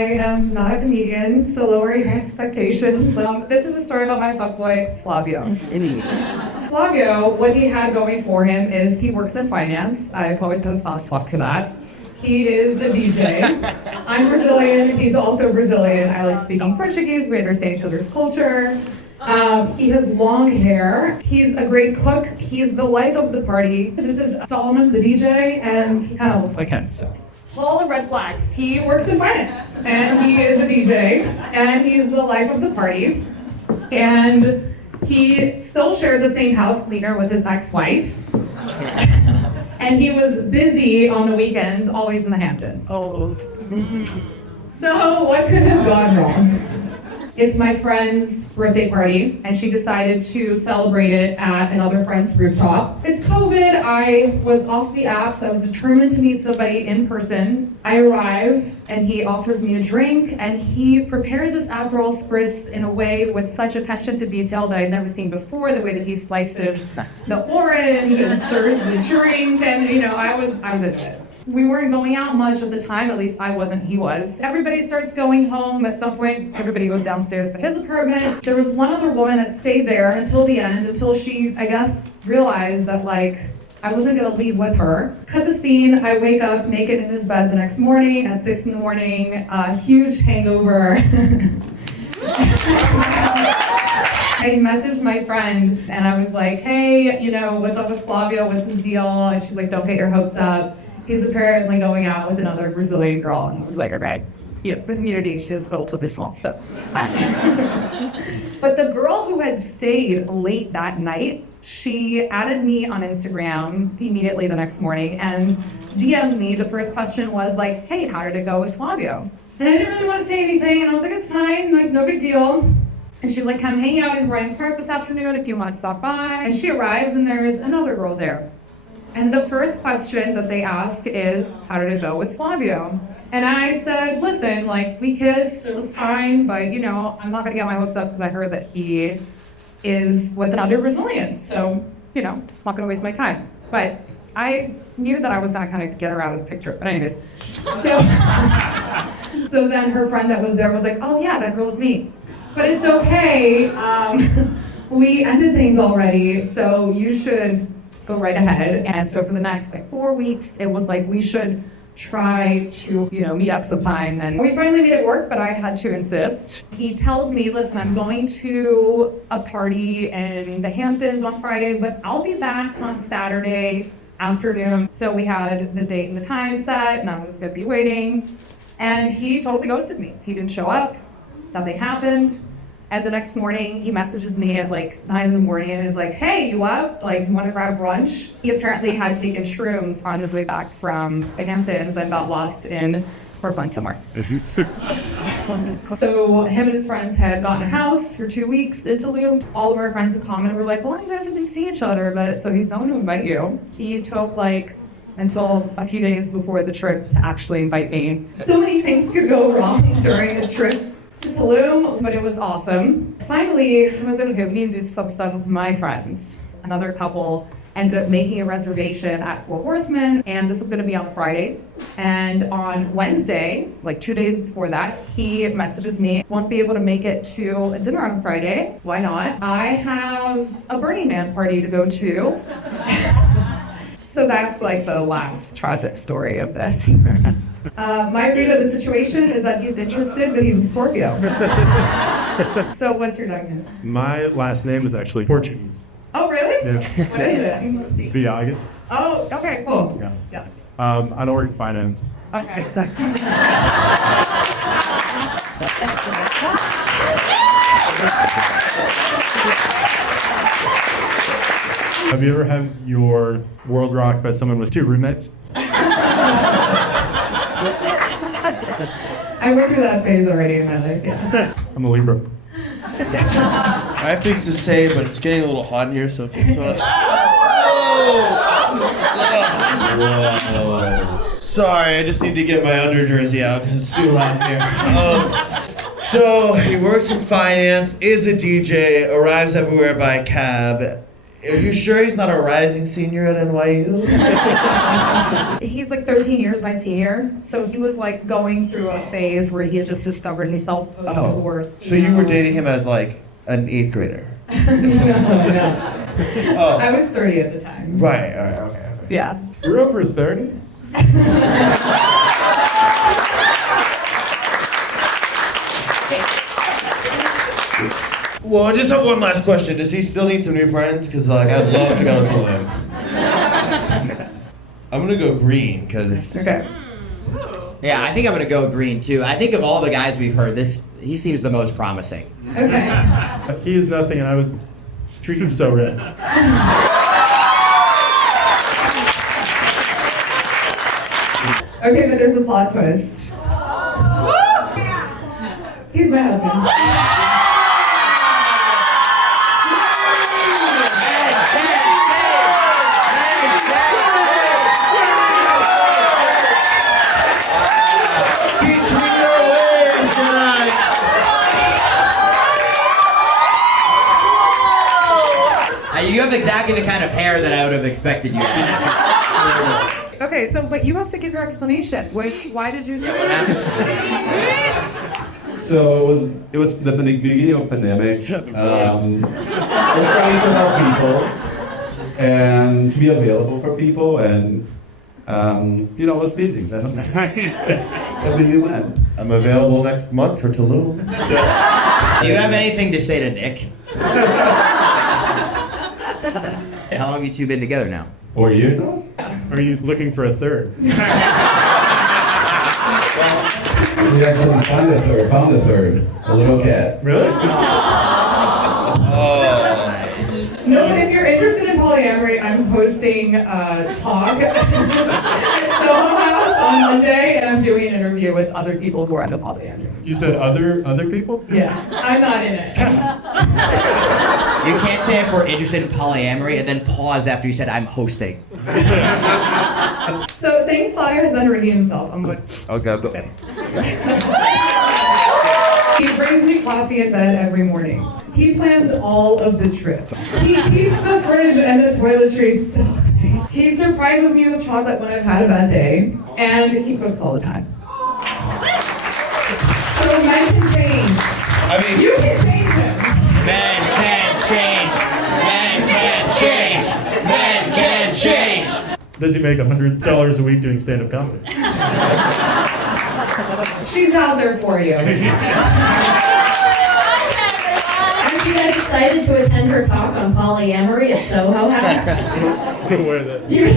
I am not a comedian, so lower your expectations. This is a story about my fuckboy, Flavio. Flavio, what he had going for him is he works in finance. I've always had a soft spot for that. He is a DJ. I'm Brazilian, he's also Brazilian. I like speaking Portuguese, we understand each other's culture. He has long hair. He's a great cook. He's the life of the party. This is Solomon, the DJ, and he kind of looks like him, so. All the red flags. He works in finance, and he is a DJ, and he's the life of the party. And he still shared the same house cleaner with his ex-wife. And he was busy on the weekends, always in the Hamptons. Oh. So what could have gone wrong? It's my friend's birthday party, and she decided to celebrate it at another friend's rooftop. It's COVID, I was off the apps, I was determined to meet somebody in person. I arrive, and he offers me a drink, and he prepares this Aperol Spritz in a way with such attention to detail that I'd never seen before, the way that he slices the orange and stirs the drink, and I was into it. We weren't going out much at the time, at least I wasn't, he was. Everybody starts going home. At some point, everybody goes downstairs to his apartment. There was one other woman that stayed there until the end, until she, I guess, realized that, I wasn't gonna leave with her. Cut the scene, I wake up naked in his bed the next morning at 6 in the morning, huge hangover. I messaged my friend, and I was like, hey, what's up with Flavio, what's his deal? And she's like, don't get your hopes up. He's apparently going out with another Brazilian girl, and I was like, okay, the community is built to this small, so. But the girl who had stayed late that night, she added me on Instagram immediately the next morning and DM'd me. The first question was like, hey, how did it go with Flavio? And I didn't really want to say anything, and I was like, it's fine, no big deal. And she's like, come hang out in Bryant Park this afternoon if you want to stop by. And she arrives, and there's another girl there. And the first question that they ask is, how did it go with Flavio? And I said, listen, we kissed, it was fine, but I'm not gonna get my hopes up because I heard that he is with another Brazilian. So, I'm not gonna waste my time. But I knew that I was not gonna get her out of the picture, but anyways. So then her friend that was there was like, oh yeah, that girl's me. But it's okay, we ended things already, so you should go right ahead. And so for the next 4 weeks, it was we should try to, meet up sometime. And we finally made it work, but I had to insist. He tells me, listen, I'm going to a party in the Hamptons on Friday, but I'll be back on Saturday afternoon. So we had the date and the time set, and I was gonna be waiting. And he totally ghosted me. He didn't show up, nothing happened. And the next morning, he messages me at 9 in the morning and is like, hey, you up? Want to grab brunch? He apparently had taken shrooms on his way back from the Hamptons and got lost in Portland somewhere. So him and his friends had gotten a house for 2 weeks in Tulum. All of our friends in common were like, well, you guys have been seeing each other, but so he's known to invite you. He took until a few days before the trip to actually invite me. So many things could go wrong during a trip to Tulum, but it was awesome. Finally, I was like, okay, we need to do some stuff with my friends. Another couple ended up making a reservation at Four Horsemen, and this was gonna be on Friday. And on Wednesday, 2 days before that, he messages me, won't be able to make it to a dinner on Friday. Why not? I have a Burning Man party to go to. So that's the last tragic story of this. My read of the situation is that he's interested, but he's a Scorpio. So what's your diagnosis? My last name is actually Portuguese. Oh, really? Yeah. What is it? Viaga. Oh, okay, cool. Yeah. Yes. I don't work in finance. Okay. Have you ever had your world rocked by someone with 2 roommates? I went through that phase already in my life, yeah. I'm a Libra. I have things to say, but it's getting a little hot in here, so if you want to... Whoa. Sorry, I just need to get my underjersey out because it's too hot in here. So, he works in finance, is a DJ, arrives everywhere by cab. Are you sure he's not a rising senior at NYU? He's like 13 years my senior, so he was like going through a phase where he had just discovered himself post-divorce. So you were dating him as like an 8th grader? No. Oh. I was 30 at the time. Right, alright, okay. Yeah. You're over 30? Well, I just have one last question. Does he still need some new friends? Because like, I'd love to go to him. I'm gonna go green, because... Okay. Yeah, I think I'm gonna go green too. I think of all the guys we've heard, he seems the most promising. Okay. He is nothing, and I would treat you so red. Okay, but there's a plot twist. He's my husband. You have exactly the kind of hair that I would have expected you to have. Okay, so but you have to give your explanation. Why did you do that? So it was the beginning of pandemic. I was trying to help people and to be available for people, and I was busy. That's really went. I'm available next month for Tulum. Do you have anything to say to Nick? How long have you two been together now? 4 years now? Are you looking for a third? We actually found a third, a little cat. Really? No, but if you're interested in polyamory, I'm hosting a talk at Soho House on Monday, and I'm doing an interview with other people who are into polyamory. You said other people? Yeah, I'm not in it. You can't say if we're interested in polyamory and then pause after you said I'm hosting. So thanks, Flavio has unredeemed himself. I'm good. Okay. He brings me coffee in bed every morning. He plans all of the trips. He keeps the fridge and the toiletries stocked. He surprises me with chocolate when I've had a bad day, and he cooks all the time. So men can change. I mean, You can change him. Men can change. Men can change. Men can change. Does he make $100 a week doing stand-up comedy? She's out there for you. Aren't you guys excited to attend her talk on polyamory at Soho House? I'm aware of that. You-